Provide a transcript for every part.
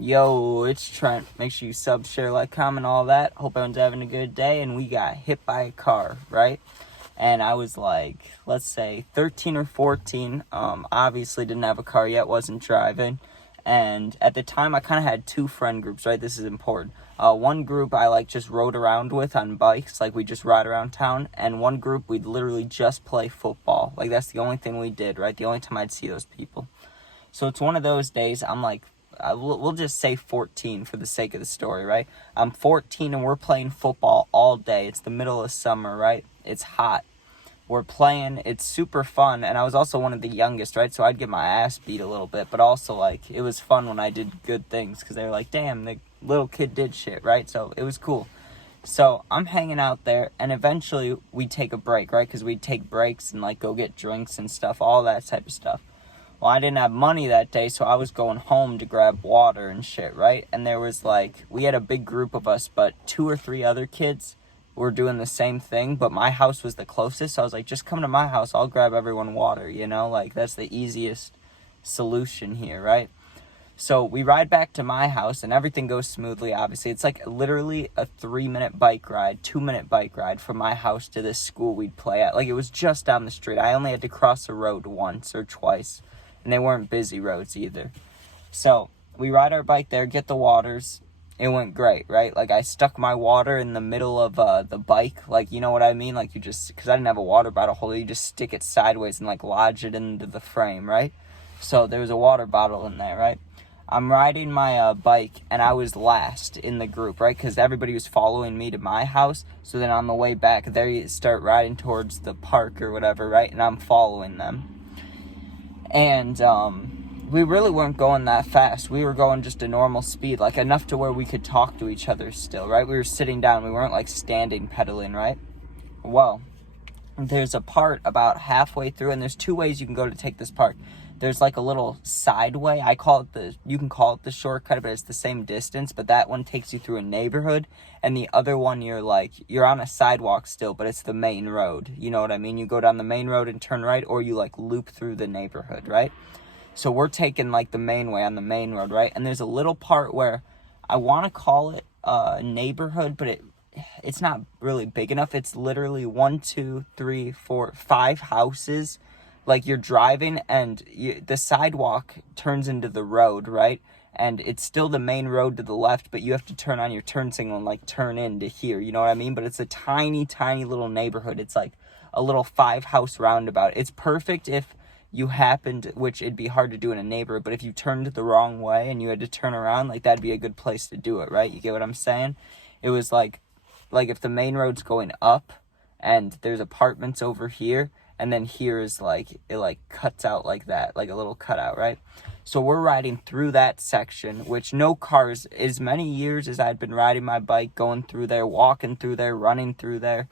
Yo, it's Trent. Make sure you sub, share, like, comment, all that. Hope everyone's having a good day. And we got hit by a car, right? And I was like, let's say 13 or 14. Obviously didn't have a car yet, wasn't driving. And at the time, I kind of had two friend groups, right? This is important. One group I just rode around with on bikes, like we just ride around town. And one group we'd literally just play football. Like that's the only thing we did, right? The only time I'd see those people. So it's one of those days, I'm like, we'll just say 14 for the sake of the story, right? I'm 14 and we're playing football all day. It's the middle of summer, right? It's hot. We're playing. It's super fun. And I was also one of the youngest, right? So I'd get my ass beat a little bit. But also, it was fun when I did good things. Because they were like, damn, the little kid did shit, right? So it was cool. So I'm hanging out there. And eventually we take a break, right? Because we'd take breaks and, go get drinks and stuff. All that type of stuff. Well, I didn't have money that day, so I was going home to grab water and shit, right? And there was, we had a big group of us, but 2 or 3 other kids were doing the same thing, but my house was the closest, so I was like, just come to my house, I'll grab everyone water, that's the easiest solution here, right? So we ride back to my house, and everything goes smoothly, obviously. It's literally a 3-minute bike ride, 2-minute bike ride from my house to this school we'd play at. It was just down the street. I only had to cross a road once or twice. And they weren't busy roads either. So we ride our bike there, get the waters. It went great, right? I stuck my water in the middle of the bike. You know what I mean? You just, because I didn't have a water bottle holder, you just stick it sideways and lodge it into the frame, right? So there was a water bottle in there, right? I'm riding my bike, and I was last in the group, right? Because everybody was following me to my house. So then on the way back, there you start riding towards the park or whatever, right? And I'm following them. And we really weren't going that fast. We were going just a normal speed, enough to where we could talk to each other still, right? We were sitting down. We weren't standing pedaling, right? Well, there's a part about halfway through, and there's 2 ways you can go to take this park. There's a little side way. You can call it the shortcut, but it's the same distance. But that one takes you through a neighborhood. And the other one, you're on a sidewalk still, but it's the main road. You know what I mean? You go down the main road and turn right, or you loop through the neighborhood, right? So we're taking the main way on the main road, right? And there's a little part where I want to call it a neighborhood, but it's not really big enough. It's literally 1, 2, 3, 4, 5 houses. You're driving and the sidewalk turns into the road, right? And it's still the main road to the left, but you have to turn on your turn signal and turn into here, you know what I mean? But it's a tiny, tiny little neighborhood. It's a little 5-house roundabout. It's perfect if you happened, which it'd be hard to do in a neighborhood, but if you turned the wrong way and you had to turn around, that'd be a good place to do it, right? You get what I'm saying? It was like if the main road's going up and there's apartments over here, and then here is it cuts out like that, a little cutout, right? So we're riding through that section, which no cars, as many years as I'd been riding my bike, going through there, walking through there, running through there,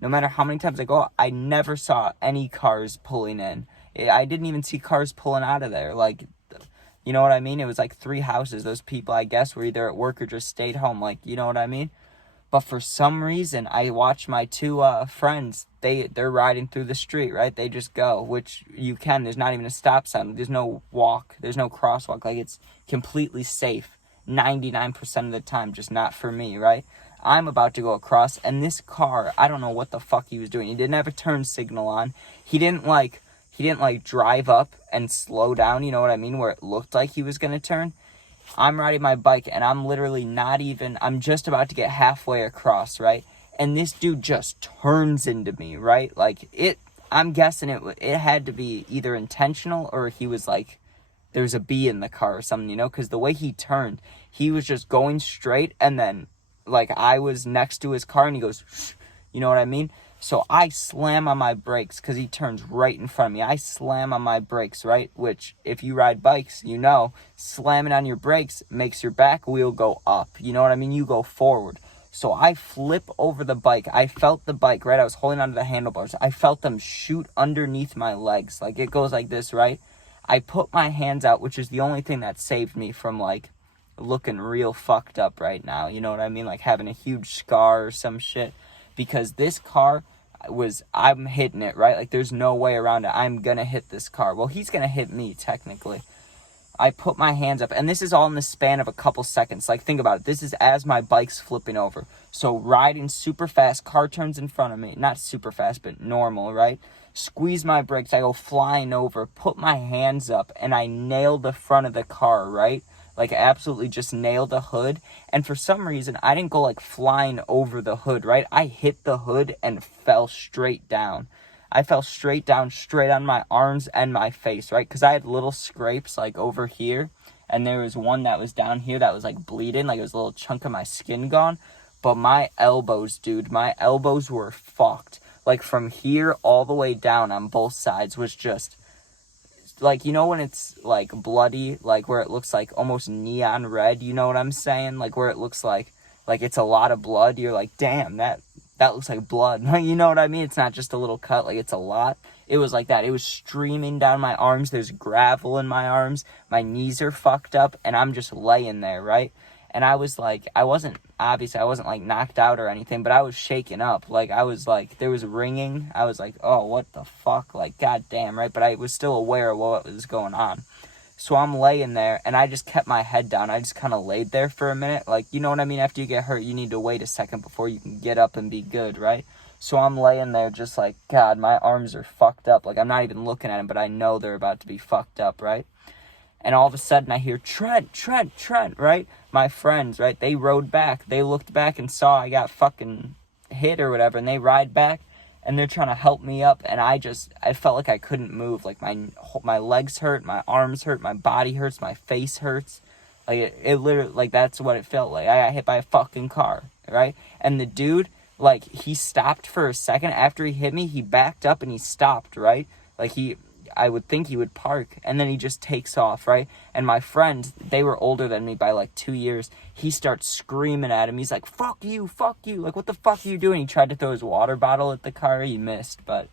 no matter how many times I go, I never saw any cars pulling in. I didn't even see cars pulling out of there. You know what I mean? It was 3 houses. Those people, I guess, were either at work or just stayed home. You know what I mean? But for some reason, I watched my 2 friends, they're riding through the street, right? They just go, which you can. There's not even a stop sign. There's no walk. There's no crosswalk. It's completely safe 99% of the time, just not for me, right? I'm about to go across, and this car, I don't know what the fuck he was doing. He didn't have a turn signal on. He didn't drive up and slow down, you know what I mean, where it looked like he was going to turn. I'm riding my bike, and I'm literally I'm just about to get halfway across, right? And this dude just turns into me, right? I'm guessing it had to be either intentional or he was there's a bee in the car or something, because the way he turned, he was just going straight, and then, I was next to his car, and he goes, shh, you know what I mean? So I slam on my brakes because he turns right in front of me. I slam on my brakes, right? Which, if you ride bikes, slamming on your brakes makes your back wheel go up. You know what I mean? You go forward. So I flip over the bike. I felt the bike, right? I was holding onto the handlebars. I felt them shoot underneath my legs. It goes like this, right? I put my hands out, which is the only thing that saved me from, looking real fucked up right now. You know what I mean? Having a huge scar or some shit. Because this car I'm hitting it, right? There's no way around it. I'm gonna hit this car. Well, he's gonna hit me, technically. I put my hands up, and this is all in the span of a couple seconds. Like, think about it. This is as my bike's flipping over. So riding super fast, car turns in front of me. Not super fast, but normal, right? Squeeze my brakes. I go flying over, put my hands up, and I nail the front of the car, right? Like, absolutely just nailed the hood. And for some reason, I didn't go, like, flying over the hood, right? I hit the hood and fell straight down. I fell straight down, straight on my arms and my face, right? Because I had little scrapes, like, over here. And there was one that was down here that was, like, bleeding. Like, it was a little chunk of my skin gone. But my elbows, dude, my elbows were fucked. Like, from here all the way down on both sides was just... Like, you know when it's, like, bloody, like, where it looks like almost neon red, you know what I'm saying? Like, where it looks like it's a lot of blood. You're like, damn, that looks like blood. You know what I mean? It's not just a little cut, like, it's a lot. It was like that. It was streaming down my arms. There's gravel in my arms. My knees are fucked up, and I'm just laying there, right? And I was like, I wasn't, like, knocked out or anything, but I was shaken up. Like, I was like, there was ringing. I was like, oh, what the fuck? Like, goddamn, right? But I was still aware of what was going on. So I'm laying there, and I just kept my head down. I just kind of laid there for a minute. Like, you know what I mean? After you get hurt, you need to wait a second before you can get up and be good, right? So I'm laying there just like, God, my arms are fucked up. Like, I'm not even looking at them, but I know they're about to be fucked up, right? And all of a sudden I hear, Trent, right? My friends, right? They rode back. They looked back and saw I got fucking hit or whatever. And they ride back and they're trying to help me up. And I felt like I couldn't move. Like, my legs hurt, my arms hurt, my body hurts, my face hurts. Like, it literally, like, that's what it felt like. I got hit by a fucking car, right? And the dude, like, he stopped for a second. After he hit me, he backed up and he stopped, right? Like, I would think he would park, and then he just takes off, right? And my friend, they were older than me by, like, 2 years. He starts screaming at him. He's like, fuck you. Like, what the fuck are you doing? He tried to throw his water bottle at the car. He missed, but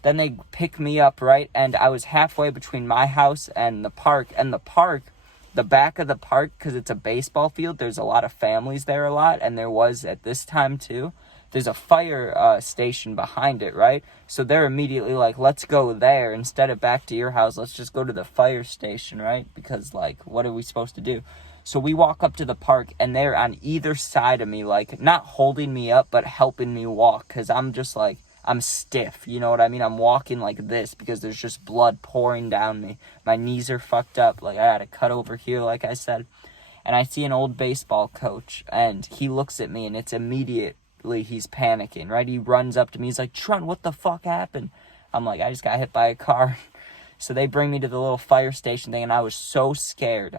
then they pick me up, right? And I was halfway between my house and the park. And the back of the park, because it's a baseball field, there's a lot of families there a lot, and there was at this time, too. There's a fire station behind it, right? So they're immediately like, let's go there. Instead of back to your house, let's just go to the fire station, right? Because, like, what are we supposed to do? So we walk up to the park, and they're on either side of me, like, not holding me up, but helping me walk. Because I'm just, like, I'm stiff, you know what I mean? I'm walking like this because there's just blood pouring down me. My knees are fucked up. Like, I had a cut over here, like I said. And I see an old baseball coach, and he looks at me, and it's immediate. He's panicking, right? He runs up to me. He's like, Trent, what the fuck happened? I'm like, I just got hit by a car. So they bring me to the little fire station thing, and I was so scared.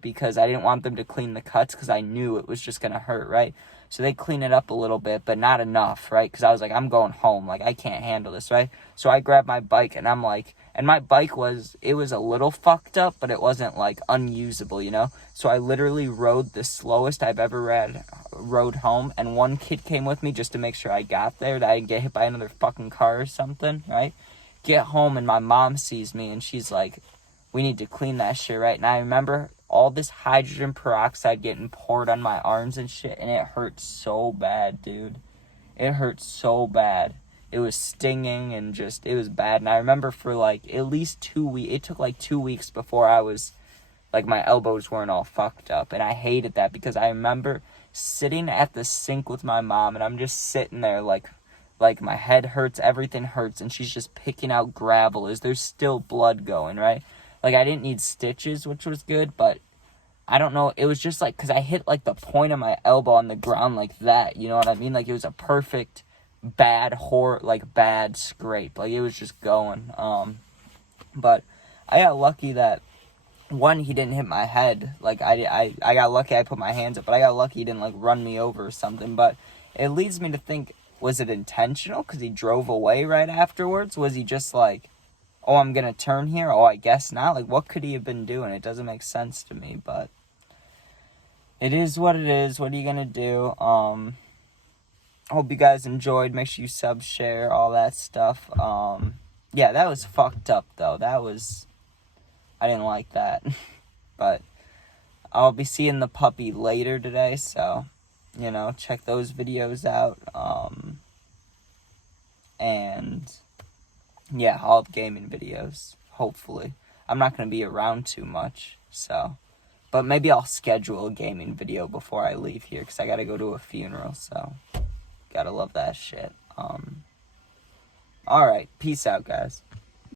Because I didn't want them to clean the cuts because I knew it was just going to hurt, right? So they clean it up a little bit, but not enough, right? Because I was like, I'm going home. Like, I can't handle this, right? So I grabbed my bike, and I'm like, and my bike was a little fucked up, but it wasn't, like, unusable, you know? So I literally rode the slowest I've ever rode home, and one kid came with me just to make sure I got there, that I didn't get hit by another fucking car or something, right? Get home, and my mom sees me, and she's like, we need to clean that shit, right? And I remember all this hydrogen peroxide getting poured on my arms and shit, and it hurt so bad, dude. It hurt so bad. It was stinging, and just, it was bad. And I remember for, like, at least 2 weeks, it took, like, 2 weeks before I was, like, my elbows weren't all fucked up. And I hated that because I remember sitting at the sink with my mom, and I'm just sitting there, like my head hurts, everything hurts, and she's just picking out gravel as there's still blood going, right? Like, I didn't need stitches, which was good, but I don't know, it was just, like, because I hit, like, the point of my elbow on the ground like that, you know what I mean? Like, it was a perfect bad scrape. Like, it was just going. But I got lucky that, one, he didn't hit my head. Like, I got lucky I put my hands up, but I got lucky he didn't, like, run me over or something. But it leads me to think, was it intentional? Because he drove away right afterwards? Was he just like, oh, I'm going to turn here? Oh, I guess not. Like, what could he have been doing? It doesn't make sense to me, but it is what it is. What are you going to do? Hope you guys enjoyed. Make sure you sub, share, all that stuff. Yeah, that was fucked up, though. I didn't like that. But I'll be seeing the puppy later today, so, you know, check those videos out. And yeah, all the gaming videos, hopefully. I'm not going to be around too much, so. But maybe I'll schedule a gaming video before I leave here, because I got to go to a funeral, so. Gotta love that shit. Alright, peace out, guys.